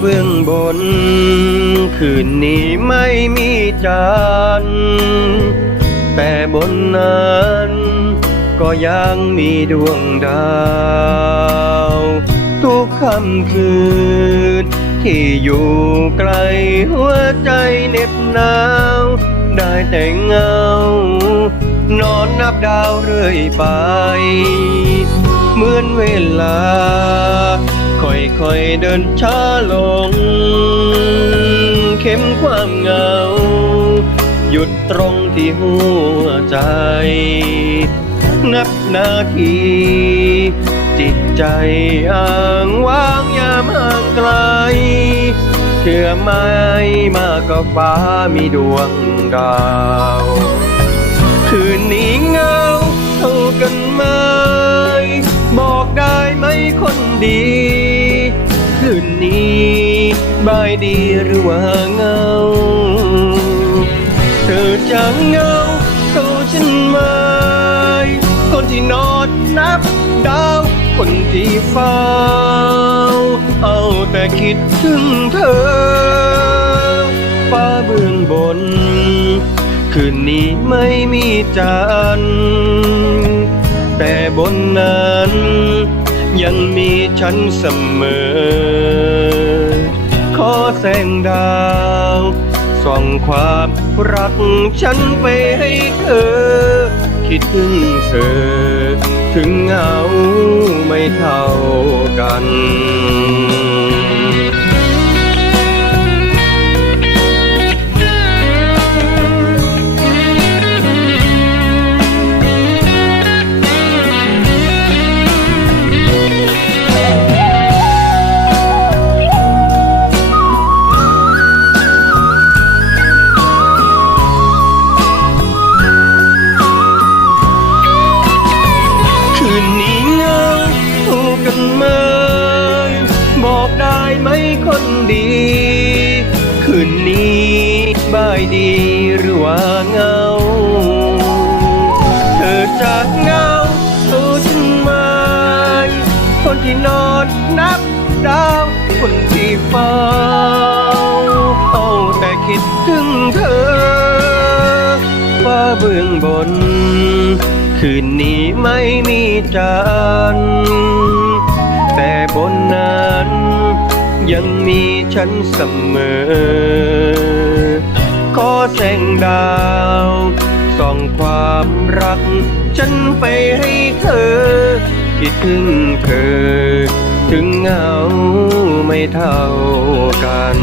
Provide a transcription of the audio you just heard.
เบื้องบน คืนนี้ไม่มีจันแต่บนนั้น ก็ยังมีดวงดาว ทุกค่ำคืน ที่อยู่ไกลหัวใจเหน็บหนาว ได้แต่เงา นอนนับดาวเรื่อยไป เหมือนเวลา ค่อยเดินช้าลง เข้มความเหงา หยุดตรงที่หัวใจ นับนาที จิตใจอ้างว้างยามห่างไกล เชื่อไหมมากก็ฟ้ามีดวงดาว คืนนี้เหงาเท่ากันไหมบอกได้ไหมคนดี ดีหรือว่าเงา เธอจะเงาเท่าฉันไหมคนที่นอนนับดาว คนที่เฝ้า เอาแต่คิดถึงเธอ ฟ้าเบื้องบน คืนนี้ไม่มีจันแต่บนนั้นยังมีฉันเสมอ แสงดาวส่องความรักฉันไปให้เธอ คิดถึงเธอ ถึงเหงาไม่เท่ากัน ไหมคนดี คืนนี้บายดีหรือว่าเงา เธอจะเงาตัวฉันไหมคนที่นอนนับดาวคนที่เฝ้าเอาแต่คิดถึงเธอฟ้าเบื้องบน คืนนี้ไม่มีจันทร์แต่บนนั้น ยังมีฉันเสมอ ขอแสงดาวส่องความรัก ฉันไปให้เธอ คิดถึงเธอ ถึงเหงาไม่เท่ากัน